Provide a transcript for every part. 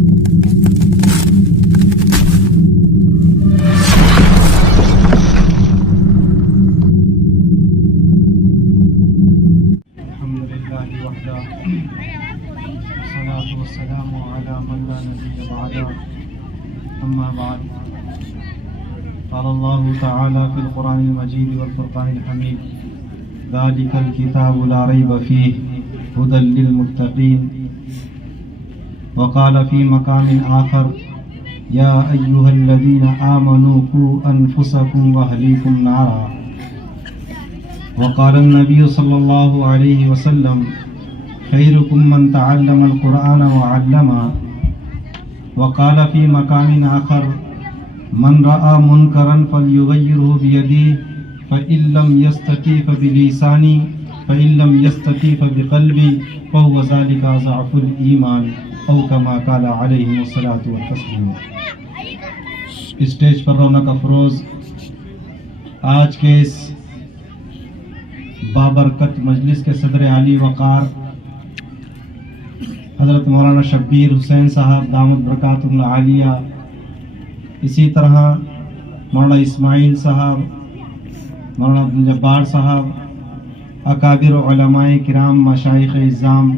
والصلاة والسلام على من لا نبي بعده أما بعد قال الله تعالى في القرآن المجيد والفرقان الحميد ذلك الكتاب لا ريب فيه هدى للمتقين وقال في مقام آخر يا أيها الذين آمنوا قوا أنفسكم وأهليكم نارا وقال النبي صلى الله عليه وسلم خيركم من تعلم القرآن وعلمه وقال في مقام آخر من رأى منكرا فليغيره بيده فإن لم يستطع فبلسانه فإن لم يستطع فبقلبه فهو ذلك ضعف الإيمان او كما قال علیہ الصلاۃ والتسلیم۔ اسٹیج پر رونق افروز آج کے اس بابرکت مجلس کے صدر عالی وقار حضرت مولانا شبیر حسین صاحب دامت برکاتہ العالیہ، اسی طرح مولانا اسماعیل صاحب، مولانا عبدالجبار صاحب، اکابر علماء کرام، مشائخ اعظام،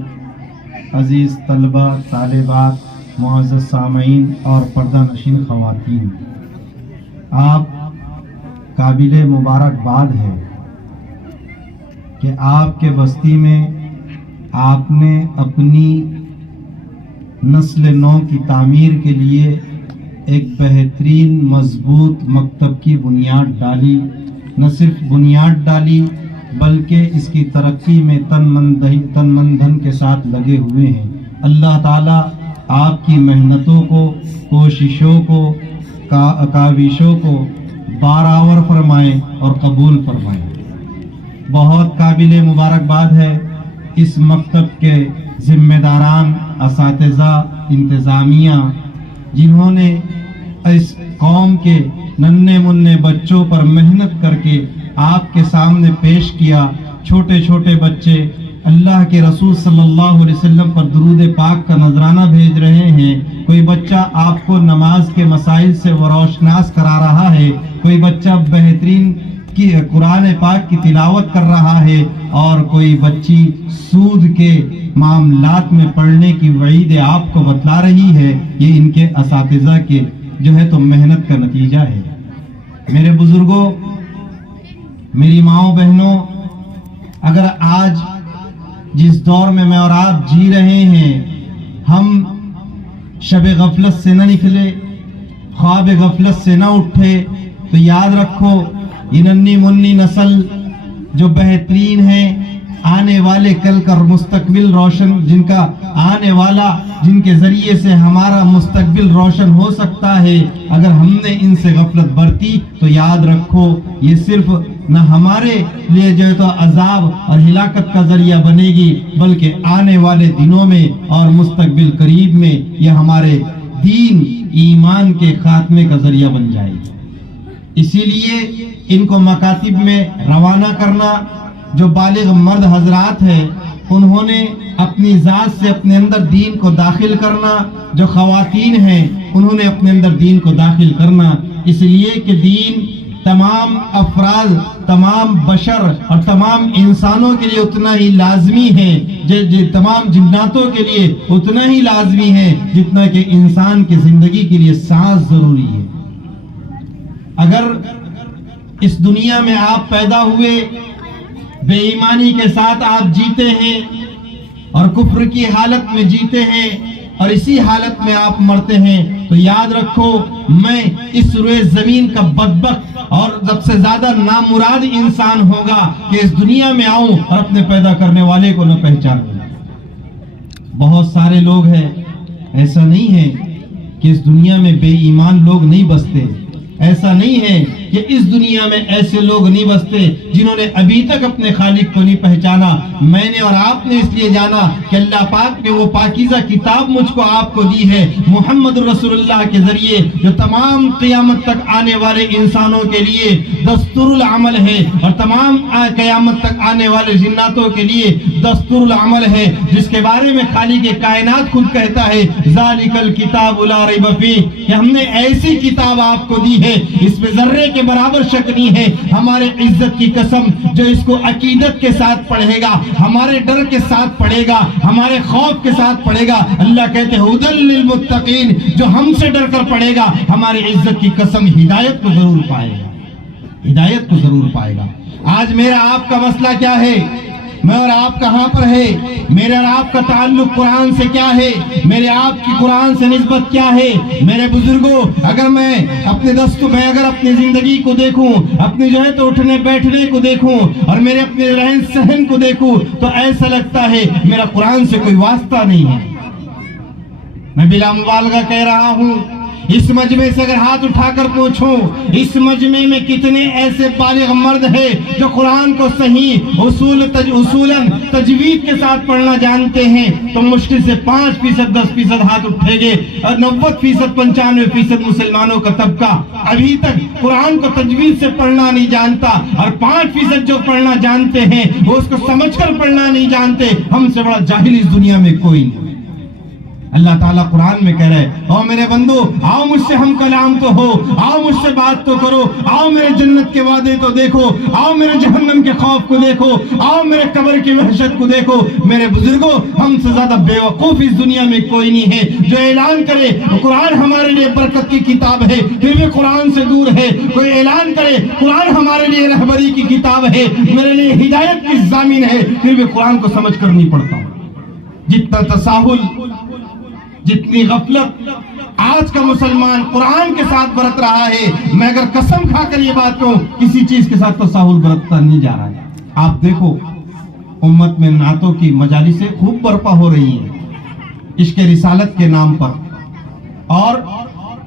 عزیز طلبہ، طالبات، معزز سامعین اور پردہ نشین خواتین، آپ قابل مبارکباد ہے کہ آپ کے بستی میں آپ نے اپنی نسل نو کی تعمیر کے لیے ایک بہترین مضبوط مکتب کی بنیاد ڈالی۔ نہ صرف بنیاد ڈالی بلکہ اس کی ترقی میں تن من دھن کے ساتھ لگے ہوئے ہیں۔ اللہ تعالیٰ آپ کی محنتوں کو، کوششوں کو، کاوشوں کو بارآور فرمائیں اور قبول فرمائیں۔ بہت قابل مبارکباد ہے اس مکتب کے ذمہ داران، اساتذہ، انتظامیہ، جنہوں نے اس قوم کے ننھے منھے بچوں پر محنت کر کے آپ کے سامنے پیش کیا۔ چھوٹے چھوٹے بچے اللہ کے رسول صلی اللہ علیہ وسلم پر درود پاک کا نذرانہ بھیج رہے ہیں۔ کوئی بچہ آپ کو نماز کے مسائل سے روشناس کرا رہا ہے، کوئی بچہ بہترین کی قرآن پاک کی تلاوت کر رہا ہے، اور کوئی بچی سود کے معاملات میں پڑھنے کی وعید آپ کو بتلا رہی ہے۔ یہ ان کے اساتذہ کے جو ہے تو محنت کا نتیجہ ہے۔ میرے بزرگوں، میری ماؤں بہنوں، اگر آج جس دور میں میں اور آپ جی رہے ہیں، ہم شب غفلت سے نہ نکلے، خواب غفلت سے نہ اٹھے، تو یاد رکھو یہ ننھی منی نسل جو بہترین ہے، آنے والے کل کا مستقبل روشن، جن کا آنے والا، جن کے ذریعے سے ہمارا مستقبل روشن ہو سکتا ہے، اگر ہم نے ان سے غفلت برتی تو یاد رکھو یہ صرف نہ ہمارے لیے جو ہے تو عذاب اور ہلاکت کا ذریعہ بنے گی، بلکہ آنے والے دنوں میں اور مستقبل قریب میں یہ ہمارے دین ایمان کے خاتمے کا ذریعہ بن جائے گی۔ اسی لیے ان کو مکاتب میں روانہ کرنا، جو بالغ مرد حضرات ہیں انہوں نے اپنی ذات سے اپنے اندر دین کو داخل کرنا، جو خواتین ہیں انہوں نے اپنے اندر دین کو داخل کرنا، اس لیے کہ دین تمام افراد، تمام بشر اور تمام انسانوں کے لیے اتنا ہی لازمی ہے، تمام جناتوں کے لیے اتنا ہی لازمی ہے جتنا کہ انسان کی زندگی کے لیے سانس ضروری ہے۔ اگر اس دنیا میں آپ پیدا ہوئے، بے ایمانی کے ساتھ آپ جیتے ہیں اور کفر کی حالت میں جیتے ہیں اور اسی حالت میں آپ مرتے ہیں، تو یاد رکھو میں اس روئے زمین کا بدبخت اور سب سے زیادہ نامراد انسان ہوگا کہ اس دنیا میں آؤں اور اپنے پیدا کرنے والے کو نہ پہچانوں۔ بہت سارے لوگ ہیں، ایسا نہیں ہے کہ اس دنیا میں بے ایمان لوگ نہیں بستے، ایسا نہیں ہے کہ اس دنیا میں ایسے لوگ نہیں بستے جنہوں نے ابھی تک اپنے خالق کو نہیں پہچانا. میں نے اور آپ نے اس لیے جانا کہ اللہ پاک نے وہ پاکیزہ کتاب مجھ کو آپ کو دی ہے محمد رسول اللہ کے ذریعے، جو تمام قیامت تک آنے والے انسانوں کے لیے دستور العمل ہے، اور تمام قیامت تک آنے والے جناتوں کے لیے دستور العمل ہے، جس کے بارے میں خالق کائنات خود کہتا ہے ذالک الکتاب لا ریب فیہ، کہ ہم نے ایسی کتاب آپ کو دی ہے اس میں ذرے کے برابر شک نہیں ہے. ہمارے عزت کی قسم، جو اس کو عقیدت کے ساتھ پڑھے گا، ہمارے ڈر کے ساتھ پڑھے گا، ہمارے خوف کے ساتھ پڑھے گا، اللہ کہتے ہیں ھدی للمتقین، جو ہم سے ڈر کر پڑھے گا ہماری عزت کی قسم ہدایت کو ضرور پائے گا، ہدایت کو ضرور پائے گا. آج میرا آپ کا مسئلہ کیا ہے؟ میں اور آپ کہاں پر ہے؟ میرے اور آپ کا تعلق قرآن سے کیا ہے؟ میرے آپ کی قرآن سے نسبت کیا ہے؟ میرے بزرگوں، اگر میں اپنے اگر اپنی زندگی کو دیکھوں، اپنی جو ہے تو اٹھنے بیٹھنے کو دیکھوں، اور میرے اپنے رہن سہن کو دیکھوں، تو ایسا لگتا ہے میرا قرآن سے کوئی واسطہ نہیں ہے. میں بلا مبالغہ کہہ رہا ہوں، اس مجمع سے اگر ہاتھ اٹھا کر پوچھوں اس مجمع میں کتنے ایسے بالغ مرد ہیں جو قرآن کو صحیح اصولاً تجوید کے ساتھ پڑھنا جانتے ہیں، تو مشکل سے 5%، 10% ہاتھ اٹھے گے، اور 90%، 95% مسلمانوں کا طبقہ ابھی تک قرآن کو تجوید سے پڑھنا نہیں جانتا، اور 5% جو پڑھنا جانتے ہیں وہ اس کو سمجھ کر پڑھنا نہیں جانتے. ہم سے بڑا جاہل اس دنیا میں کوئی نہیں. اللہ تعالیٰ قرآن میں کہہ رہے ہیں او میرے بندو، آؤ مجھ سے ہم کلام تو ہو، آؤ مجھ سے بات تو کرو، آؤ میرے جنت کے وعدے تو دیکھو، آؤ میرے جہنم کے خوف کو دیکھو، آؤ میرے قبر کی وحشت کو دیکھو. میرے بزرگوں، ہم سے زیادہ بے وقوف اس دنیا میں کوئی نہیں ہے جو اعلان کرے قرآن ہمارے لیے برکت کی کتاب ہے پھر بھی قرآن سے دور ہے. کوئی اعلان کرے قرآن ہمارے لیے رہبری کی کتاب ہے، میرے لیے ہدایت کی ضامن ہے، پھر بھی قرآن کو سمجھ کر نہیں پڑھتا. جتنا تساہل، جتنی غفلت آج کا مسلمان قرآن کے ساتھ برت رہا ہے، میں اگر قسم کھا کر یہ بات کہوں کسی چیز کے ساتھ تساہل برتتا نہیں جا رہا ہے. آپ دیکھو امت میں نعتوں کی مجالسیں خوب برپا ہو رہی ہیں عشق رسالت کے نام پر، اور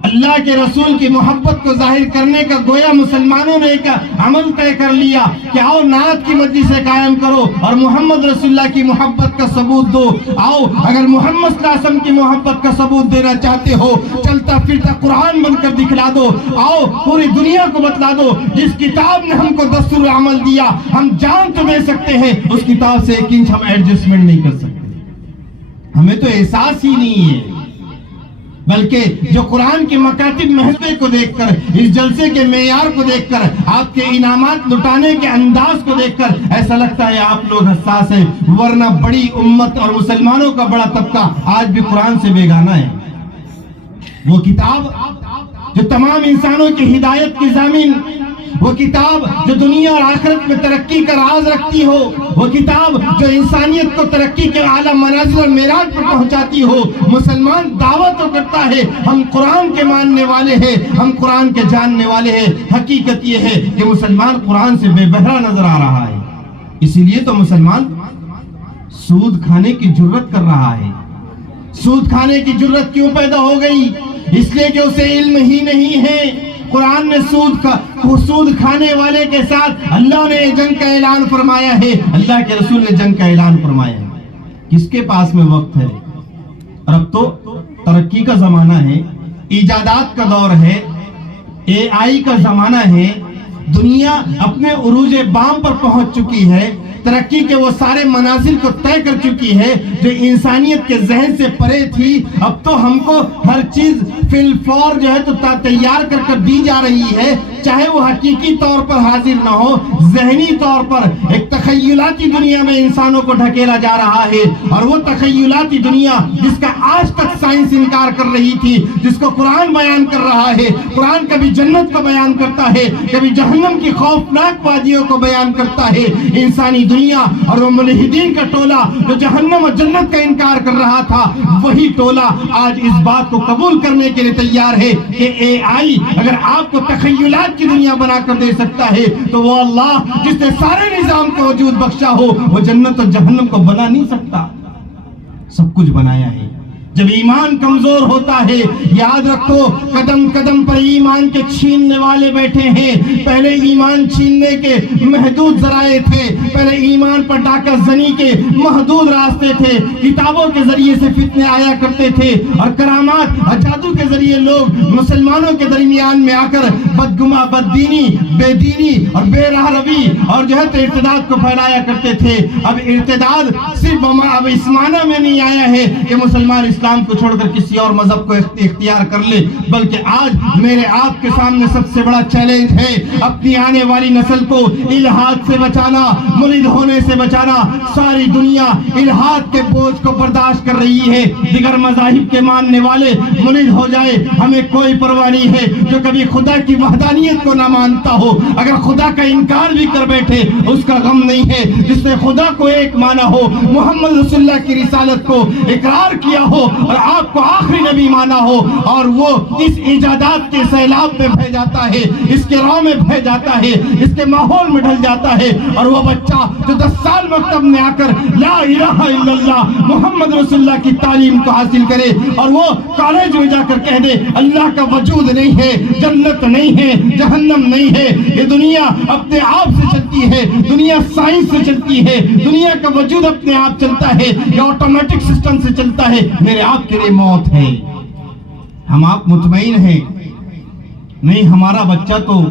اللہ کے رسول کی محبت کو ظاہر کرنے کا گویا مسلمانوں نے ایک عمل طے کر لیا کہ آؤ نعت کی مجلسیں قائم کرو اور محمد رسول اللہ کی محبت کا ثبوت دو. آؤ اگر محمد صلی اللہ علیہ وسلم کی محبت کا ثبوت دینا چاہتے ہو، چلتا پھرتا قرآن بن کر دکھلا دو. آؤ پوری دنیا کو بتلا دو جس کتاب نے ہم کو دستور عمل دیا، ہم جان تو دے سکتے ہیں، اس کتاب سے 1 انچ ہم ایڈجسٹمنٹ نہیں کر سکتے. ہمیں تو احساس ہی نہیں ہے، بلکہ جو قرآن کے مکاتب محضے کو دیکھ کر، اس جلسے کے معیار کو دیکھ کر، آپ کے انعامات لٹانے کے انداز کو دیکھ کر ایسا لگتا ہے آپ لوگ حساس ہیں، ورنہ بڑی امت اور مسلمانوں کا بڑا طبقہ آج بھی قرآن سے بیگانہ ہے. وہ کتاب جو تمام انسانوں کی ہدایت کی ضامن، وہ کتاب جو دنیا اور آخرت میں ترقی کا راز رکھتی ہو، وہ کتاب جو انسانیت کو ترقی کے اعلیٰ منازل اور معراج پر پہنچاتی ہو، مسلمان دعوت تو کرتا ہے ہم قرآن کے ماننے والے ہیں، ہم قرآن کے جاننے والے ہیں. حقیقت یہ ہے کہ مسلمان قرآن سے بے بہرا نظر آ رہا ہے. اسی لیے تو مسلمان سود کھانے کی جرت کر رہا ہے. سود کھانے کی جرت کیوں پیدا ہو گئی؟ اس لیے کہ اسے علم ہی نہیں ہے. قرآن نے سود کھانے والے کے ساتھ اللہ نے جنگ کا اعلان فرمایا ہے، اللہ کے رسول نے جنگ کا اعلان فرمایا ہے. کس کے پاس میں وقت ہے؟ اور اب تو ترقی کا زمانہ ہے، ایجادات کا دور ہے، AI کا زمانہ ہے، دنیا اپنے عروج بام پر پہنچ چکی ہے، ترقی کے وہ سارے منازل کو طے کر چکی ہے جو انسانیت کے ذہن سے پرے تھی. اب تو ہم کو ہر چیز فی الفور جو ہے تو تیار کر کر دی جا رہی ہے، چاہے وہ حقیقی طور پر حاضر نہ ہو، ذہنی طور پر ایک تخیلاتی دنیا میں انسانوں کو ڈھکیلا جا رہا ہے. اور وہ تخیلاتی دنیا جس کا آج تک سائنس انکار کر رہی تھی، جس کو قرآن بیان کر رہا ہے. قرآن کبھی جنت کو بیان کرتا ہے، کبھی جہنم کی خوفناک وادیوں کو بیان کرتا ہے. انسانی دنیا اور وہ ملحدین کا ٹولہ جو جہنم اور جنت کا انکار کر رہا تھا، وہی ٹولہ آج اس بات کو قبول کرنے کے لیے تیار ہے کہ AI اگر آپ کو تخیلات کی دنیا بنا کر دے سکتا ہے تو وہ اللہ جس نے سارے نظام کو وجود بخشا ہو، وہ جنت اور جہنم کو بنا نہیں سکتا؟ سب کچھ بنایا ہے. جب ایمان کمزور ہوتا ہے، یاد رکھو قدم قدم پر ایمان کے چھیننے والے بیٹھے ہیں۔ پہلے ایمان چھیننے کے محدود ذرائع تھے، پہلے ایمان پر ڈاکہ زنی کے محدود راستے تھے، کتابوں کے ذریعے سے فتنے آیا کرتے تھے، اور کرامات اور جادو کے ذریعے لوگ مسلمانوں کے درمیان میں آ کر بدگما، بددینی، بے دینی اور بے راہ روی اور جو ہے ارتداد کو پھیلایا کرتے تھے۔ اب ارتداد صرف اب اس معنی میں نہیں آیا ہے کہ مسلمان اسلام کو چھوڑ کر کسی اور مذہب کو اختیار کر لے، بلکہ آج میرے آپ کے سامنے سب سے بڑا چیلنج ہے اپنی آنے والی نسل کو الحاد سے بچانا، ملحد ہونے سے بچانا۔ ساری دنیا الحاد کے بوجھ کو برداشت کر رہی ہے، دیگر مذاہب کے ماننے والے ملحد ہو جائے، ہمیں کوئی پرواہ نہیں ہے۔ جو کبھی خدا کی وحدانیت کو نہ مانتا ہو، اگر خدا کا انکار بھی کر بیٹھے، اس کا غم نہیں ہے۔ جس نے خدا کو ایک مانا ہو، محمد رسول اللہ کی رسالت کو اقرار کیا ہو اور آپ کو آخری نبی مانا ہو، اور وہ اس ایجادات کے سیلاب میں بہ جاتا ہے، اس کے راہ میں بہ جاتا ہے، اس کے ماحول میں ڈھل جاتا ہے، اور وہ بچہ جو 10 سال مکتب میں آ کر لا الہ الا اللہ محمد رسول اللہ کی تعلیم کو حاصل کرے، اور وہ کالج میں جا کر کہہ دے اللہ کا وجود نہیں ہے، جنت نہیں ہے، جہنم نہیں ہے، یہ دنیا اپنے آپ سے چلتی ہے، دنیا سائنس سے چلتی ہے، دنیا کا وجود اپنے آپ چلتا ہے، یہ آٹومیٹک سسٹم سے چلتا ہے، میرے آپ کے لیے موت ہے۔ ہم آپ مطمئن ہیں؟ نہیں، ہمارا بچہ تو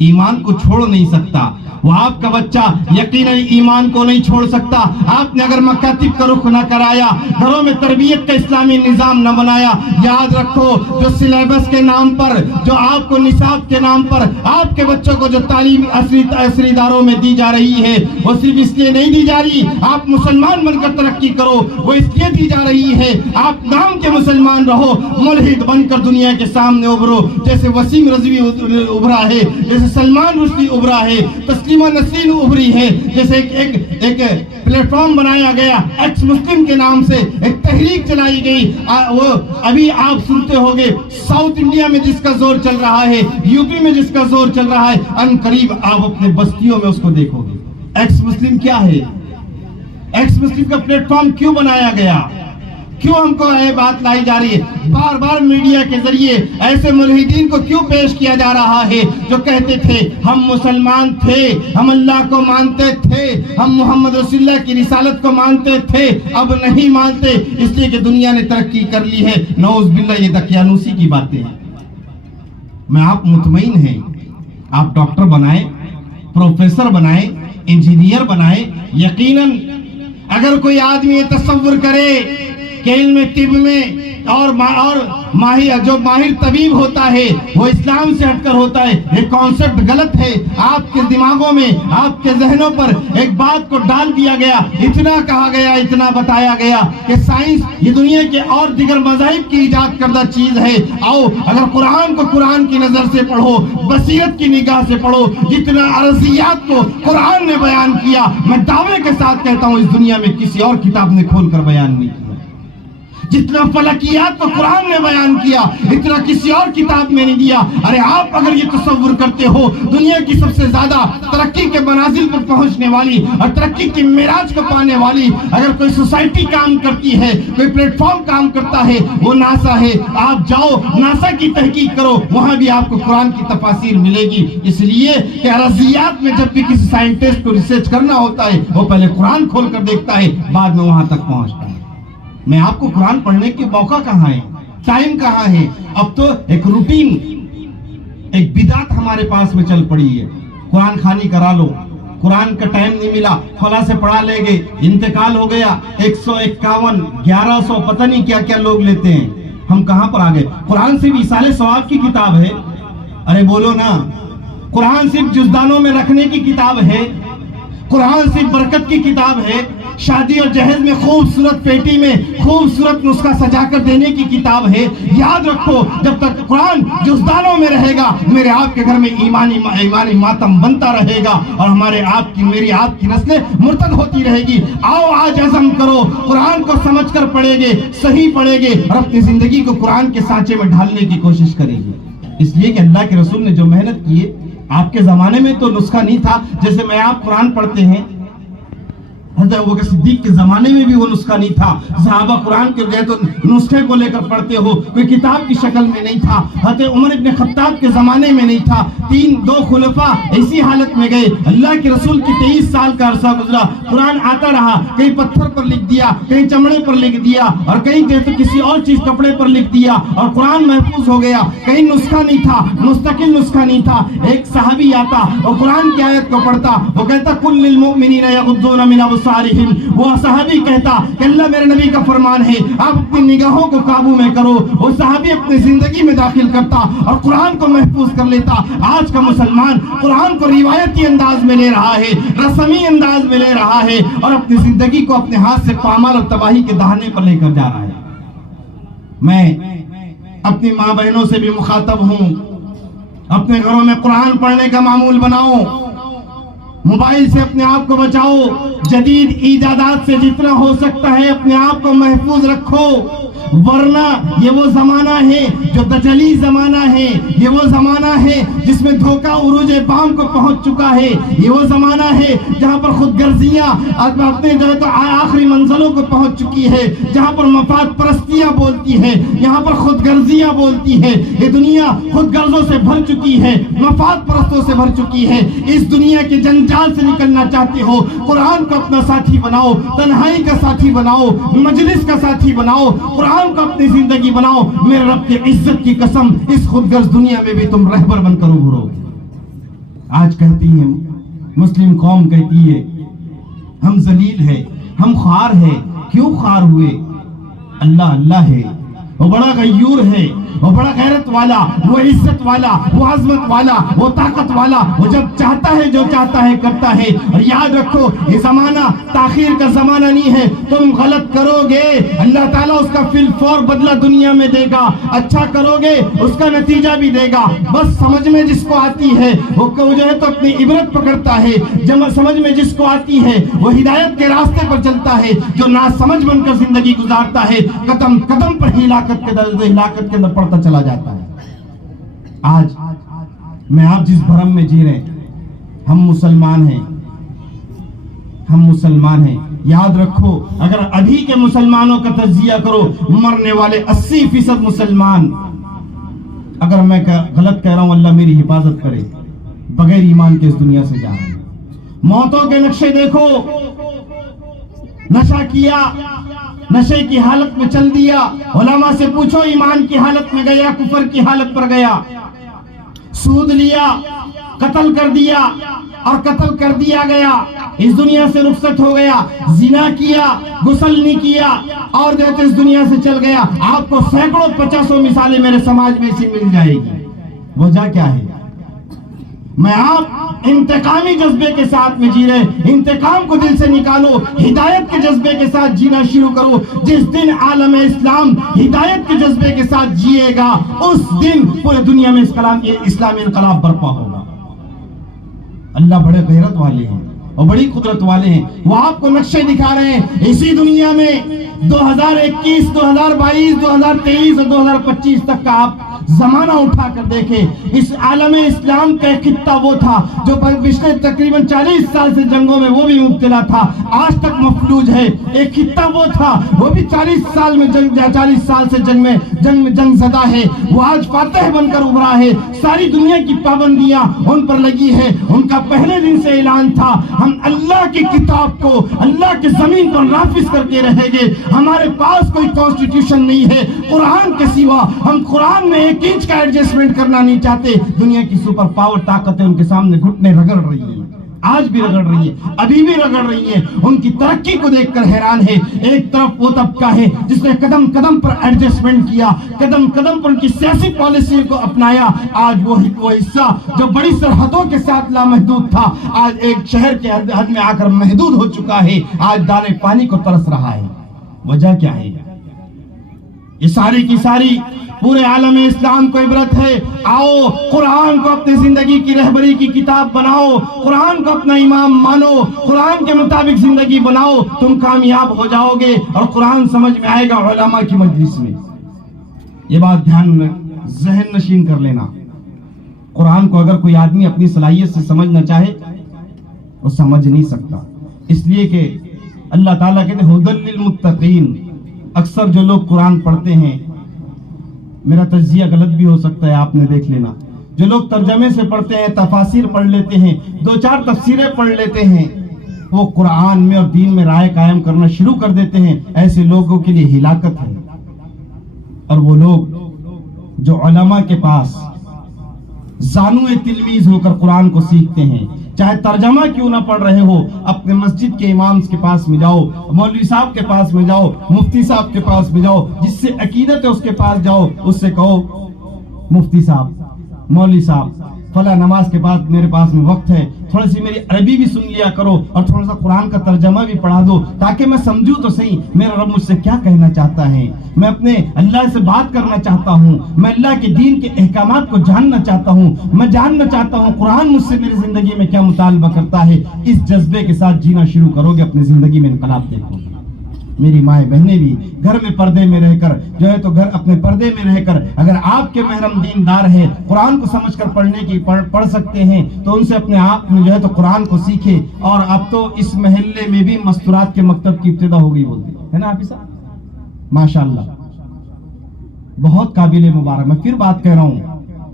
ایمان کو چھوڑ نہیں سکتا، وہ آپ کا بچہ یقیناً ایمان کو نہیں چھوڑ سکتا۔ آپ نے اگر مکاتب کا رخ نہ کرایا، گھروں میں تربیت کا اسلامی نظام نہ بنایا، یاد رکھو جو سلیبس کے نام پر، جو آپ کو نصاب کے نام پر آپ کے بچوں کو جو تعلیم عصری اداروں میں دی جا رہی ہے، وہ صرف اس لیے نہیں دی جا رہی آپ مسلمان بن کر ترقی کرو، وہ اس لیے دی جا رہی ہے آپ نام کے مسلمان رہو، ملحد بن کر دنیا کے سامنے ابھرو، جیسے وسیم رضوی ابھرا ہے، جیسے سلمان رشدی ابھرا ہے، تسلیمہ نسرین ابھری ہے، جیسے ایک پلیٹ فارم بنایا گیا ایکس مسلم کے نام سے، ایک تحریک چلائی گئی، وہ ابھی آپ سنتے ہوگے ساؤتھ انڈیا میں جس کا زور چل رہا ہے، یو پی میں جس کا زور چل رہا ہے، ان قریب آپ اپنے بستیوں میں اس کو دیکھو گے۔ ایکس مسلم کیا ہے؟ ایکس مسلم کا پلیٹ فارم کیوں بنایا گیا؟ کیوں ہم کو یہ بات لائی جا رہی ہے؟ بار بار میڈیا کے ذریعے ایسے ملحدین کو کیوں پیش کیا جا رہا ہے جو کہتے تھے ہم مسلمان تھے، ہم اللہ کو مانتے تھے، ہم محمد رسول اللہ کی رسالت کو مانتے تھے، اب نہیں مانتے اس لیے کہ دنیا نے ترقی کر لی ہے۔ نعوذ باللہ، یہ دقیانوسی کی باتیں ہیں۔ میں آپ مطمئن ہیں، آپ ڈاکٹر بنائیں، پروفیسر بنائیں، انجینئر بنائیں، یقیناً اگر کوئی آدمی یہ تصور کرے کہ علم طب میں اور جو ماہر طبیب ہوتا ہے وہ اسلام سے ہٹ کر ہوتا ہے، یہ کانسیپٹ غلط ہے۔ آپ کے دماغوں میں، آپ کے ذہنوں پر ایک بات کو ڈال دیا گیا، اتنا کہا گیا، اتنا بتایا گیا کہ سائنس یہ دنیا کے اور دیگر مذاہب کی ایجاد کردہ چیز ہے۔ آؤ اگر قرآن کو قرآن کی نظر سے پڑھو، بصیرت کی نگاہ سے پڑھو، جتنا عرضیات کو قرآن نے بیان کیا، میں دعوے کے ساتھ کہتا ہوں اس دنیا میں کسی اور کتاب نے کھول کر بیان نہیں کیا۔ جتنا فلکیات کو قرآن نے بیان کیا، اتنا کسی اور کتاب میں نہیں دیا۔ ارے آپ اگر یہ تصور کرتے ہو دنیا کی سب سے زیادہ ترقی کے منازل پر پہنچنے والی اور ترقی کی معراج کو پانے والی اگر کوئی سوسائٹی کام کرتی ہے، کوئی پلیٹ فارم کام کرتا ہے، وہ ناسا ہے۔ آپ جاؤ ناسا کی تحقیق کرو، وہاں بھی آپ کو قرآن کی تفاسیر ملے گی، اس لیے کہ ارضیات میں جب بھی کسی سائنٹسٹ کو ریسرچ کرنا ہوتا ہے وہ پہلے قرآن کھول کر دیکھتا ہے، بعد میں وہاں تک پہنچتا ہے۔ میں آپ کو قرآن پڑھنے کے موقع کہاں ہے، ٹائم کہاں ہے؟ اب تو ایک روٹین، ایک بدعت ہمارے پاس میں چل پڑی ہے، قرآن خوانی کرا لو، قرآن کا ٹائم نہیں ملا، فلاں سے پڑھا لے گے، انتقال ہو گیا، 151 1100 پتہ نہیں کیا کیا لوگ لیتے ہیں، ہم کہاں پر آ گئے؟ قرآن صرف ایصال ثواب کی کتاب ہے؟ ارے بولو نا، قرآن صرف جزدانوں میں رکھنے کی کتاب ہے؟ قرآن صرف برکت کی کتاب ہے؟ شادی اور جہیز میں خوبصورت پیٹی میں خوبصورت نسخہ سجا کر دینے کی کتاب ہے؟ یاد رکھو جب تک قرآن جزدانوں میں رہے گا میرے آپ کے گھر میں ایمانی ماتم بنتا رہے گا اور میری آپ کی نسلیں مرتد ہوتی رہے گی۔ آؤ آج عزم کرو، قرآن کو سمجھ کر پڑھیں گے، صحیح پڑھیں گے اور اپنی زندگی کو قرآن کے سانچے میں ڈھالنے کی کوشش کریں گے۔ اس لیے کہ اللہ کے رسول نے جو محنت کی ہے، آپ کے زمانے میں تو نسخہ نہیں تھا جیسے میں آپ قرآن پڑھتے ہیں، حضرت ابوبکر صدیق کے زمانے میں بھی وہ نسخہ نہیں تھا. صحابہ قرآن کے جو ہے تو نسخے کو لے کر پڑھتے ہو, کوئی کتاب کی شکل میں نہیں تھا. حضرت عمر ابن خطاب کے زمانے میں نہیں تھا. دو خلفاء ایسی حالت میں گئے, اللہ کے رسول کی 23 سال کا عرصہ گزرا, قرآن آتا رہا, کہیں پتھر پر لکھ دیا, کہیں چمڑے پر لکھ دیا, اور کہیں کہ تو کسی اور چیز کپڑے پر لکھ دیا, اور قرآن محفوظ ہو گیا. کہیں نسخہ نہیں تھا, مستقل نسخہ نہیں تھا. ایک صحابی آتا, وہ قرآن کی آیت کو پڑھتا, وہ کہتا کل للمؤمنین یغضون من ابصارہم. وہ صحابی کہتا کہ اللہ میرے نبی کا فرمان ہے آپ اپنی نگاہوں کو قابو میں کرو. وہ صحابی اپنی زندگی میں داخل کرتا اور قرآن کو محفوظ کر لیتا. آج کا مسلمان قرآن کو روایتی انداز میں لے رہا ہے, رسمی انداز میں لے رہا ہے, اور اپنی زندگی کو اپنے ہاتھ سے پامال اور تباہی کے دہانے پر لے کر جا رہا ہے. میں اپنی ماں بہنوں سے بھی مخاطب ہوں, اپنے گھروں میں قرآن پڑھنے کا معمول بناؤ, موبائل سے اپنے آپ کو بچاؤ, جدید ایجادات سے جتنا ہو سکتا ہے اپنے آپ کو محفوظ رکھو, ورنہ یہ وہ زمانہ ہے جو دجلی زمانہ ہے, یہ وہ زمانہ ہے جس میں دھوکہ عروج بام کو پہنچ چکا ہے, یہ وہ زمانہ ہے جہاں پر خود غرضیاں اپنے جو ہے تو آخری منزلوں کو پہنچ چکی ہے, جہاں پر مفاد پرستیاں بولتی ہے, یہاں پر خود غرضیاں بولتی ہے. یہ دنیا خود غرضوں سے بھر چکی ہے, مفاد پرستوں سے بھر چکی ہے. اس دنیا کے جنجال سے نکلنا چاہتے ہو, قرآن کو اپنا ساتھی بناؤ, تنہائی کا ساتھی بناؤ, مجلس کا ساتھی بناؤ, قرآن کو اپنی زندگی بناؤ. میرے رب کی عزت کی قسم, اس خود غرض دنیا میں بھی تم رہبر بن کر ابھرو گے. آج کہتی ہیں مسلم قوم, کہتی ہے ہم ذلیل ہے, ہم خوار ہے. کیوں خوار ہوئے؟ اللہ اللہ ہے, وہ بڑا غیور ہے, وہ بڑا غیرت والا, وہ عزت والا, وہ عظمت والا, وہ طاقت والا, وہ جب چاہتا ہے جو چاہتا ہے کرتا ہے. اور یاد رکھو یہ زمانہ تاخیر کا زمانہ نہیں ہے. تم غلط کرو گے اللہ تعالیٰ اس کا فی الفور بدلہ دنیا میں دے گا, اچھا کرو گے اس کا نتیجہ بھی دے گا. بس سمجھ میں جس کو آتی ہے وہ جو ہے تو اپنی عبرت پکڑتا ہے, جب سمجھ میں جس کو آتی ہے وہ ہدایت کے راستے پر چلتا ہے. جو ناسمجھ بن کر زندگی گزارتا ہے قدم قدم پر ہلاکت کے اندر پڑتا چلا جاتا ہے. آج میں آپ جس بھرم میں جی رہے ہیں, ہم مسلمان ہیں, ہم مسلمان ہیں. یاد رکھو اگر ابھی کے مسلمانوں کا تجزیہ کرو, مرنے والے 80% مسلمان, اگر میں غلط کہہ رہا ہوں اللہ میری حفاظت کرے, بغیر ایمان کے اس دنیا سے جا رہے ہیں. موتوں کے نقشے دیکھو, نشہ کیا, نشے کی حالت میں چل دیا, علماء سے پوچھو ایمان کی حالت میں گیا, کفر کی حالت پر گیا, سود لیا, قتل کر دیا اور قتل کر دیا گیا, اس دنیا سے رخصت ہو گیا, زنا کیا, غسل نہیں کیا اور جو ہے اس دنیا سے چل گیا. آپ کو سینکڑوں 50 مثالیں میرے سماج میں ایسی مل جائے گی. وجہ کیا ہے؟ میں آپ انتقامی جذبے کے ساتھ میں جی رہے, انتقام کو دل سے نکالو, ہدایت کے جذبے کے ساتھ جینا شروع کرو. جس دن عالم اسلام ہدایت کے جذبے کے ساتھ جیے گا اس دن پورے دنیا میں اسلامی انقلاب برپا ہوگا. اللہ بڑے غیرت والے ہیں اور بڑی قدرت والے ہیں. وہ آپ کو نقشے دکھا رہے ہیں. اسی دنیا میں 2021, 2022, 2023 اور 2025 تک کا آپ زمانہ اٹھا کر دیکھیں. اس عالم اسلام کا ایک خطہ وہ تھا جو پچھلے تقریباً 40 سال سے جنگوں میں وہ بھی مبتلا تھا, آج تک مفلوج ہے. ایک خطہ وہ تھا, وہ بھی 40 سال سے جنگ زدہ ہے, وہ آج فاتح بن کر ابھرا ہے. ساری دنیا کی پابندیاں ان پر لگی ہے. ان کا پہلے دن سے اعلان تھا ہم اللہ کی کتاب کو اللہ کی زمین پر نافذ کر کے رہیں گے. ہمارے پاس کوئی کانسٹیٹیوشن نہیں ہے قرآن کے سوا, ہم قرآن میں 1 انچ کا ایڈجسٹمنٹ کرنا نہیں چاہتے. دنیا کی سپر پاور طاقتیں ان کے سامنے گھٹنے رگڑ رہی ہیں, آج بھی رگڑ رہی ہے, ابھی بھی رگڑ رہی ہے. ان کی ترقی کو دیکھ کر حیران ہے. ایک طرف وہ طبقہ ہے جس نے قدم قدم پر ایڈجسٹمنٹ کیا, قدم قدم پر ان کی سیاسی پالیسی کو اپنایا. آج وہ حصہ جو بڑی سرحدوں کے ساتھ لامحدود تھا آج ایک شہر کے حد میں آ کر محدود ہو چکا ہے. آج دانے پانی کو ترس رہا ہے. وجہ کیا ہے؟ یہ ساری کی ساری پورے عالم اسلام کو عبرت ہے. آؤ قرآن کو اپنی زندگی کی رہبری کی کتاب بناؤ, قرآن کو اپنا امام مانو, قرآن کے مطابق زندگی بناؤ, تم کامیاب ہو جاؤ گے اور قرآن سمجھ میں آئے گا علماء کی مجلس میں. یہ بات دھیان میں ذہن نشین کر لینا. قرآن کو اگر کوئی آدمی اپنی صلاحیت سے سمجھنا چاہے وہ سمجھ نہیں سکتا, اس لیے کہ اللہ تعالیٰ کہتے ہیں ہدی للمتقین. اکثر جو لوگ قرآن پڑھتے ہیں، میرا تجزیہ غلط بھی ہو سکتا ہے، آپ نے دیکھ لینا، جو لوگ ترجمے سے پڑھتے ہیں، تفاسیر پڑھ لیتے ہیں، 2-4 تفسیریں پڑھ لیتے ہیں، وہ قرآن میں اور دین میں رائے قائم کرنا شروع کر دیتے ہیں، ایسے لوگوں کے لیے ہلاکت ہے. اور وہ لوگ جو علماء کے پاس زانوئے تلمیذ ہو کر قرآن کو سیکھتے ہیں، چاہے ترجمہ کیوں نہ پڑھ رہے ہو، اپنے مسجد کے امام کے پاس میں جاؤ، مولوی صاحب کے پاس میں جاؤ، مفتی صاحب کے پاس میں جاؤ، جس سے عقیدت ہے اس کے پاس جاؤ، اس سے کہو مفتی صاحب، مولوی صاحب، فلاں نماز کے بعد میرے پاس میں وقت ہے، تھوڑی سی میری عربی بھی سن لیا کرو اور تھوڑا سا قرآن کا ترجمہ بھی پڑھا دو، تاکہ میں سمجھوں تو صحیح میرا رب مجھ سے کیا کہنا چاہتا ہے. میں اپنے اللہ سے بات کرنا چاہتا ہوں، میں اللہ کے دین کے احکامات کو جاننا چاہتا ہوں، میں جاننا چاہتا ہوں قرآن مجھ سے میری زندگی میں کیا مطالبہ کرتا ہے. اس جذبے کے ساتھ جینا شروع کرو گے، اپنی زندگی میں انقلاب دیکھو گے. میری مائیں بہنیں بھی گھر میں پردے میں رہ کر جو ہے تو گھر اپنے پردے میں رہ کر اگر آپ کے محرم دیندار ہے، قرآن کو سمجھ کر پڑھ سکتے ہیں تو ان سے اپنے آپ میں جو ہے تو قرآن کو سیکھے. اور اب تو اس محلے میں بھی مستورات کے مکتب کی ابتدا ہو گئی بولتے ہے نا حافظ صاحب، ماشاءاللہ بہت قابل مبارک. میں پھر بات کہہ رہا ہوں،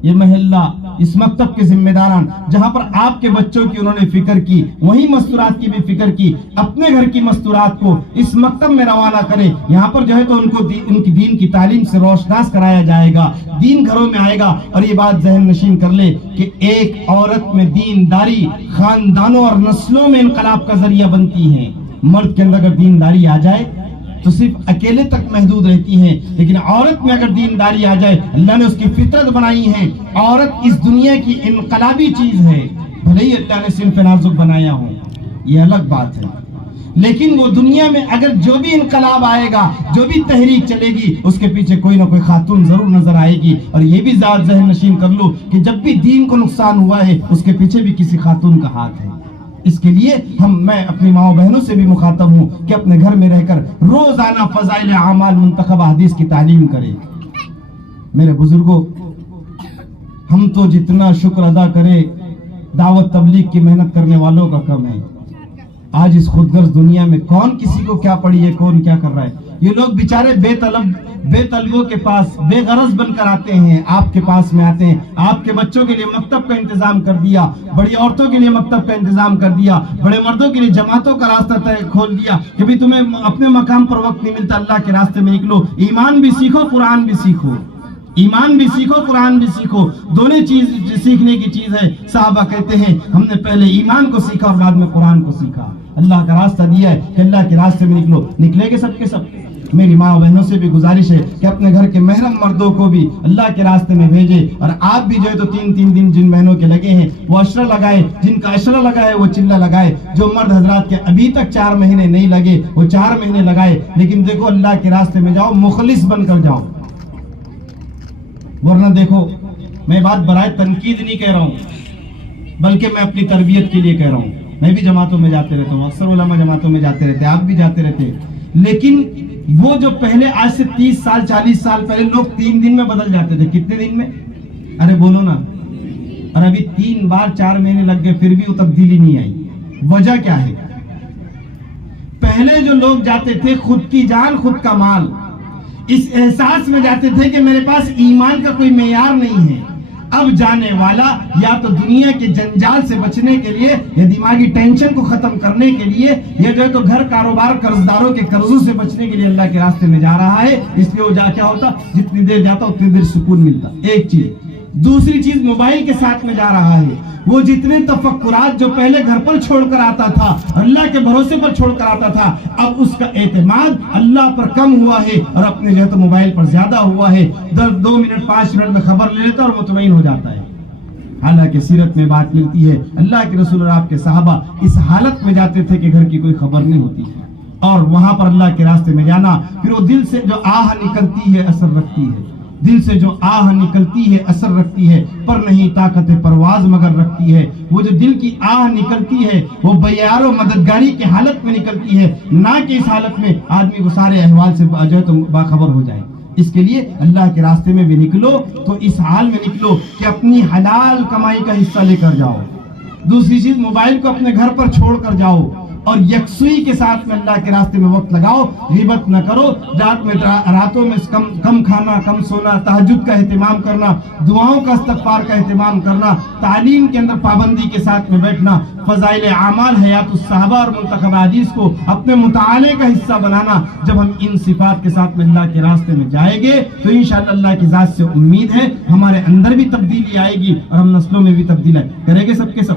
یہ محلہ اس مکتب کے ذمہ داران جہاں پر آپ کے بچوں کی انہوں نے فکر کی، وہی مستورات کی بھی فکر کی، اپنے گھر کی مستورات کو اس مکتب میں روانہ کرے. یہاں پر جو ہے تو ان کو ان کی دین کی تعلیم سے روشناس کرایا جائے گا، دین گھروں میں آئے گا. اور یہ بات ذہن نشین کر لے کہ ایک عورت میں دینداری خاندانوں اور نسلوں میں انقلاب کا ذریعہ بنتی ہے. مرد کے اندر اگر دینداری آ جائے تو صرف اکیلے تک محدود رہتی ہیں، لیکن عورت میں اگر دینداری آ جائے، اللہ نے اس کی فطرت بنائی ہے، عورت اس دنیا کی انقلابی چیز ہے. بھلے ہی اللہ نے صنف نازک بنایا ہو، یہ الگ بات ہے، لیکن وہ دنیا میں اگر جو بھی انقلاب آئے گا، جو بھی تحریک چلے گی، اس کے پیچھے کوئی نہ کوئی خاتون ضرور نظر آئے گی. اور یہ بھی ذات ذہن نشین کر لو کہ جب بھی دین کو نقصان ہوا ہے، اس کے پیچھے بھی کسی خاتون کا ہاتھ ہے. اس کے لیے میں اپنی ماں بہنوں سے بھی مخاطب ہوں کہ اپنے گھر میں رہ کر روزانہ فضائل اعمال منتخب حدیث کی تعلیم کریں. میرے بزرگوں، ہم تو جتنا شکر ادا کرے دعوت تبلیغ کی محنت کرنے والوں کا کم ہے. آج اس خودغرض دنیا میں کون کسی کو کیا پڑھی ہے، کون کیا کر رہا ہے. یہ لوگ بیچارے بے طلبوں کے پاس بے غرض بن کر آتے ہیں، آپ کے پاس میں آتے ہیں. آپ کے بچوں کے لیے مکتب کا انتظام کر دیا، بڑی عورتوں کے لیے مکتب کا انتظام کر دیا، بڑے مردوں کے لیے جماعتوں کا راستہ کھول دیا کہ بھی تمہیں اپنے مقام پر وقت نہیں ملتا، اللہ کے راستے میں نکلو، ایمان بھی سیکھو قرآن بھی سیکھو. ایمان بھی سیکھو قرآن بھی سیکھو، دونوں چیز سیکھنے کی چیز ہے. صحابہ کہتے ہیں ہم نے پہلے ایمان کو سیکھا اور بعد میں قرآن کو سیکھا. اللہ کا راستہ دیا ہے کہ اللہ کے راستے میں نکلو، نکلے گے سب کے سب. میری ماں بہنوں سے بھی گزارش ہے کہ اپنے گھر کے محرم مردوں کو بھی اللہ کے راستے میں بھیجے. اور آپ بھی جو ہے تو 3 دن جن بہنوں کے لگے ہیں وہ عشرہ لگائے، جن کا عشرہ لگا ہے وہ چلہ لگائے. جو مرد حضرات کے ابھی تک 4 مہینے نہیں لگے وہ 4 مہینے لگائے. لیکن دیکھو اللہ کے راستے میں جاؤ، مخلص بن کر جاؤ. ورنہ دیکھو، میں بات برائے تنقید نہیں کہہ رہا ہوں، بلکہ میں اپنی تربیت کے لیے کہہ رہا ہوں. میں بھی جماعتوں میں جاتے رہتا ہوں، اکثر علماء جماعتوں میں جاتے رہتے، آپ بھی جاتے رہتے. لیکن وہ جو پہلے آج سے 30 سال 40 سال پہلے لوگ 3 دن میں بدل جاتے تھے، کتنے دن میں؟ ارے بولو نا. اور ابھی 3 بار 4 مہینے لگ گئے پھر بھی وہ تبدیلی نہیں آئی. وجہ کیا ہے؟ پہلے جو لوگ جاتے تھے خود کی جان خود کا مال، اس احساس میں جاتے تھے کہ میرے پاس ایمان کا کوئی معیار نہیں ہے. اب جانے والا یا تو دنیا کے جنجال سے بچنے کے لیے یا دماغی ٹینشن کو ختم کرنے کے لیے یا جو ہے تو گھر کاروبار قرضداروں کے قرضوں سے بچنے کے لیے اللہ کے راستے میں جا رہا ہے. اس لیے وہ کیا ہوتا، جتنی دیر جاتا اتنی دیر سکون ملتا. ایک چیز. دوسری چیز، موبائل کے ساتھ میں جا رہا ہے. وہ جتنے تفکرات جو پہلے گھر پر چھوڑ کر آتا تھا، اللہ کے بھروسے پر چھوڑ کر آتا تھا، اب اس کا اعتماد اللہ پر کم ہوا ہے اور اپنے جو ہے تو موبائل پر زیادہ ہوا ہے. 2 منٹ 5 منٹ میں خبر لے لیتا اور مطمئن ہو جاتا ہے. حالانکہ سیرت میں بات ملتی ہے اللہ کے رسول اور آپ کے صحابہ اس حالت میں جاتے تھے کہ گھر کی کوئی خبر نہیں ہوتی. اور وہاں پر اللہ کے راستے میں جانا، پھر وہ دل سے جو آہ نکلتی ہے اثر رکھتی ہے. دل سے جو آہ نکلتی ہے اثر رکھتی ہے، پر نہیں طاقت پرواز مگر رکھتی ہے. وہ جو دل کی آہ نکلتی ہے وہ بیار و مددگاری کی حالت میں نکلتی ہے، نہ کہ اس حالت میں آدمی کو سارے احوال سے جو ہے تو باخبر ہو جائے. اس کے لیے اللہ کے راستے میں بھی نکلو تو اس حال میں نکلو کہ اپنی حلال کمائی کا حصہ لے کر جاؤ. دوسری چیز، موبائل کو اپنے گھر پر چھوڑ کر جاؤ اور یکسوئی کے ساتھ میں اللہ کے راستے میں وقت لگاؤ، غیبت نہ کرو، راتوں میں کم کھانا، کم سونا، تہجد کا اہتمام کرنا، دعاؤں کا استغفار کا اہتمام کرنا، تعلیم کے اندر پابندی کے ساتھ میں بیٹھنا، فضائل اعمال، حیات الصحابہ اور منتخب حدیث کو اپنے مطالعے کا حصہ بنانا. جب ہم ان صفات کے ساتھ میں اللہ کے راستے میں جائیں گے تو انشاءاللہ اللہ کی ذات سے امید ہے ہمارے اندر بھی تبدیلی آئے گی اور ہم نسلوں میں بھی تبدیلی کریں گے. سب کے سب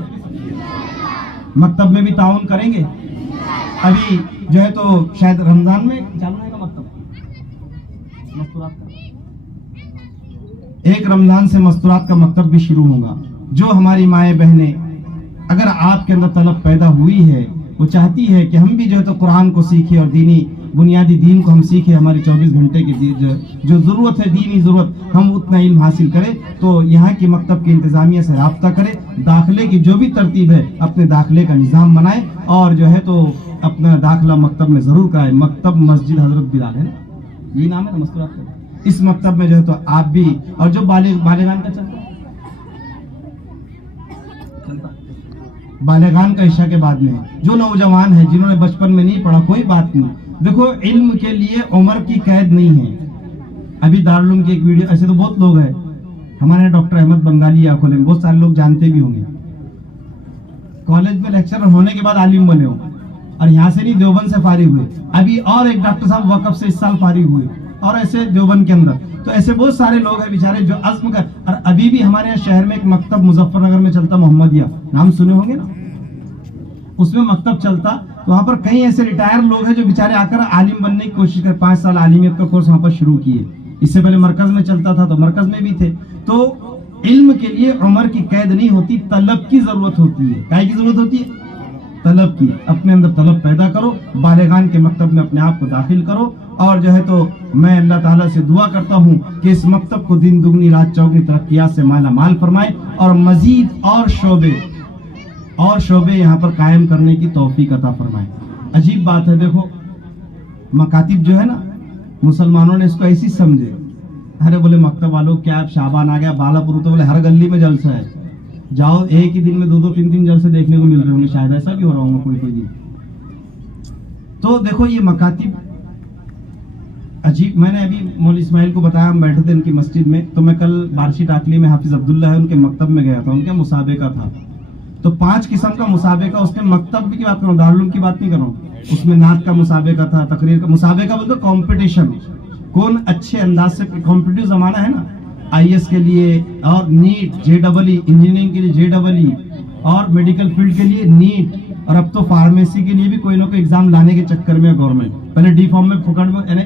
مکتب میں بھی تعاون کریں گے. ابھی جو ہے تو شاید رمضان میں چالو ہے مکتب مستورات کا، ایک رمضان سے مستورات کا مکتب بھی شروع ہوگا. جو ہماری مائیں بہنیں اگر آپ کے اندر طلب پیدا ہوئی ہے، وہ چاہتی ہے کہ ہم بھی جو ہے تو قرآن کو سیکھیں اور دینی بنیادی دین کو ہم سیکھیں، ہماری 24 گھنٹے کی جو ضرورت ہے، دینی ضرورت، ہم اتنا علم حاصل کریں، تو یہاں کی مکتب کی انتظامیہ سے رابطہ کریں. داخلے کی جو بھی ترتیب ہے اپنے داخلے کا نظام بنائیں اور جو ہے تو اپنا داخلہ مکتب میں ضرور کرائیں. مکتب مسجد حضرت بلال ہے نا، یہ نام ہے نا مستورات کا. اس مکتب میں جو ہے تو آپ بھی، اور جو بالغان کا چلتا ہے، بالغان کا عشاء کے بعد میں جو نوجوان ہیں جنہوں نے بچپن میں نہیں پڑھا، کوئی بات نہیں. دیکھو علم کے لیے عمر کی قید نہیں ہے. ابھی دارالعلوم کی ایک ویڈیو، ایسے تو بہت لوگ ہیں ہمارے ڈاکٹر احمد بنگالی آنکھوں نے، بہت سارے لوگ جانتے بھی ہوں گے، کالج میں لیکچرر ہونے کے بعد عالم بنے ہو اور یہاں سے نہیں دیوبند سے فارغ ہوئے. ابھی اور ایک ڈاکٹر صاحب وقف سے اس سال فارغ ہوئے، اور ایسے دیوبند کے اندر. تو ایسے بہت سارے لوگ ہیں بیچارے جو عزم کر. اور ابھی بھی ہمارے یہاں شہر میں ایک مکتب مظفر نگر میں چلتا، محمدیہ، نام سنے ہوں گے نا، اس میں مکتب چلتا. تو وہاں پر کئی ایسے ریٹائر لوگ ہیں جو بیچارے آ کر عالم بننے کی کوشش کر 5 سال عالمیت کا کورس وہاں پر شروع کیے. اس سے پہلے مرکز میں چلتا تھا تو مرکز میں بھی تھے. تو علم کے لیے عمر کی قید نہیں ہوتی، طلب کی ضرورت ہوتی ہے. کائے کی ضرورت ہوتی ہے؟ طلب کی. اپنے اندر طلب پیدا کرو، بالغان کے مکتب میں اپنے آپ کو داخل کرو. اور جو ہے تو میں اللہ تعالیٰ سے دعا کرتا ہوں کہ اس مکتب کو دن دگنی رات چوگنی ترقیات سے مالا مال فرمائے اور مزید اور شعبے یہاں پر قائم کرنے کی توفیق عطا فرمائے. عجیب بات ہے، دیکھو مکاتب جو ہے نا، مسلمانوں نے اس کو ایسی سمجھے، ارے بولے مکتب والوں کیا اب شعبان آ گیا، بالا پور تو بولے ہر گلی میں جلسہ ہے، جاؤ ایک ہی دن میں 2 3 جلسے دیکھنے کو مل رہے ہوں گے. شاید ایسا بھی ہو رہا ہوگا کوئی دن. تو دیکھو یہ مکاتب عجیب. میں نے ابھی مولوی اسماعیل کو بتایا، ہم بیٹھے تھے ان کی مسجد میں، تو میں کل بارشی ٹاکلی میں حافظ عبداللہ ہے ان کے مکتب میں گیا تھا. ان کا مسابقہ تھا، تو 5 قسم کا مسابقہ. اس میں مکتب بھی کی بات کر رہا ہوں، دارالعلوم کی بات نہیں کر رہا ہوں. اس میں نعت کا مسابقہ تھا، تقریر کا مسابقہ، بولتے کمپٹیشن. کون اچھے انداز سے، کمپٹیٹیو زمانہ ہے نا، IAS کے لیے اور نیٹ، JEE، انجینئرنگ کے لیے JEE اور میڈیکل فیلڈ کے لیے نیٹ، اور اب تو فارمیسی کے لیے بھی کوئی نہ کوئی ایگزام لانے کے چکر میں گورنمنٹ. پہلے ڈی فارم میں پکڑ میں یعنی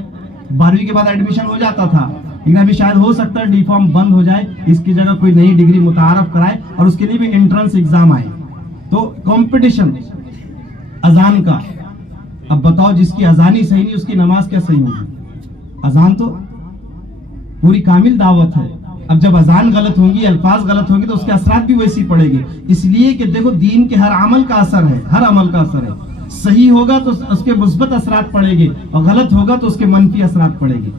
12ویں کے بعد ایڈمیشن ہو جاتا تھا، لیکن ابھی شاید ہو سکتا ہے ڈی فارم بند ہو جائے، اس کی جگہ کوئی نئی ڈگری متعارف کرائے اور اس کے لیے بھی انٹرنس ایگزام آئے. تو کمپٹیشن اذان کا. اب بتاؤ جس کی اذان ہی صحیح نہیں اس کی نماز کیا صحیح ہوگی؟ اذان تو پوری کامل دعوت ہے. اب جب اذان غلط ہوگی، الفاظ غلط ہوگی تو اس کے اثرات بھی ویسی پڑے گی. اس لیے کہ دیکھو دین کے ہر عمل کا اثر ہے، ہر عمل کا اثر ہے. صحیح ہوگا تو اس کے مثبت اثرات پڑے گے اور غلط ہوگا تو اس کے منفی اثرات پڑے گے.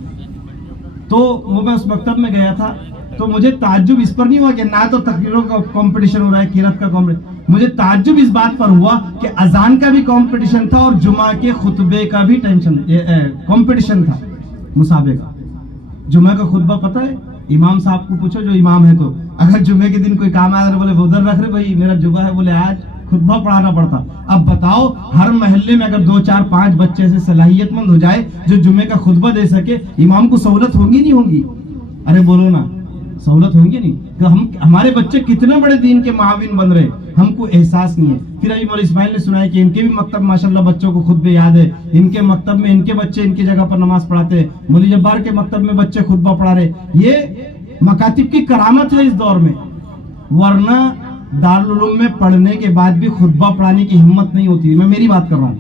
تو وہ میں اس مکتب میں گیا تھا تو مجھے تعجب اس پر نہیں ہوا کہ نعت و تقریروں کا کمپٹیشن ہو رہا ہے، قرات کا کمپٹیشن. مجھے تعجب اس بات پر ہوا کہ اذان کا بھی کمپٹیشن تھا اور جمعہ کے خطبے کا بھی کمپٹیشن تھا، مسابقہ. جمعہ کا خطبہ پتہ ہے؟ امام صاحب کو پوچھو جو امام ہے، تو اگر جمعے کے دن کوئی کام آیا بولے ادھر رکھ رہے بھائی میرا جمعہ ہے، بولے آج خطبہ پڑھانا پڑتا. اب بتاؤ ہر محلے میں اگر 2 4 5 بچے سے صلاحیت مند ہو جائے جو جمعے کا خطبہ دے سکے، امام کو سہولت ہوگی نہیں ہوگی؟ ارے بولو نا، سہولت ہوگی نہیں؟ کہ ہمارے بچے کتنے بڑے دین کے معاون بن رہے، ہم کو احساس نہیں ہے. پھر ابھی مولوی اسماعیل نے سنایا کہ ان کے بھی مکتب ماشاءاللہ بچوں کو خطبے یاد ہے، ان کے مکتب میں ان کے بچے ان کی جگہ پر نماز پڑھاتے ہیں، مولوی جبار کے مکتب میں بچے خطبہ پڑھا رہے. یہ مکاتب کی کرامت ہے اس دور میں، ورنہ دارالعلوم میں پڑھنے کے بعد بھی خطبہ پڑھانے کی ہمت نہیں ہوتی. میں میری بات کر رہا ہوں،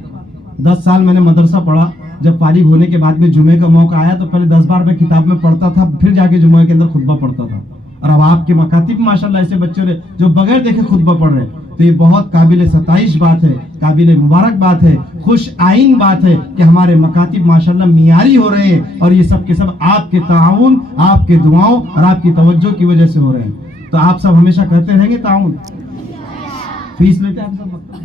10 سال میں نے مدرسہ پڑھا. جب فارغ ہونے کے بعد میں جمعے کا موقع آیا تو پہلے 10 بار میں کتاب میں پڑھتا تھا، پھر جا کے جمعے کے اندر خطبہ پڑھتا تھا. اور اب آپ کے مکاتب ماشاءاللہ ایسے بچے رہے جو بغیر دیکھے خطبہ پڑھ رہے ہیں. تو یہ بہت قابل ستائش بات ہے، قابل مبارک بات ہے، خوش آئین بات ہے کہ ہمارے مکاتب ماشاءاللہ معیاری ہو رہے ہیں. اور یہ سب کے سب آپ کے تعاون، آپ کے دعاؤں اور آپ کی توجہ کی وجہ سے ہو رہے ہیں. تو آپ سب ہمیشہ کرتے رہیں گے تعاون. فیس لیتے ہیں آپ سب؟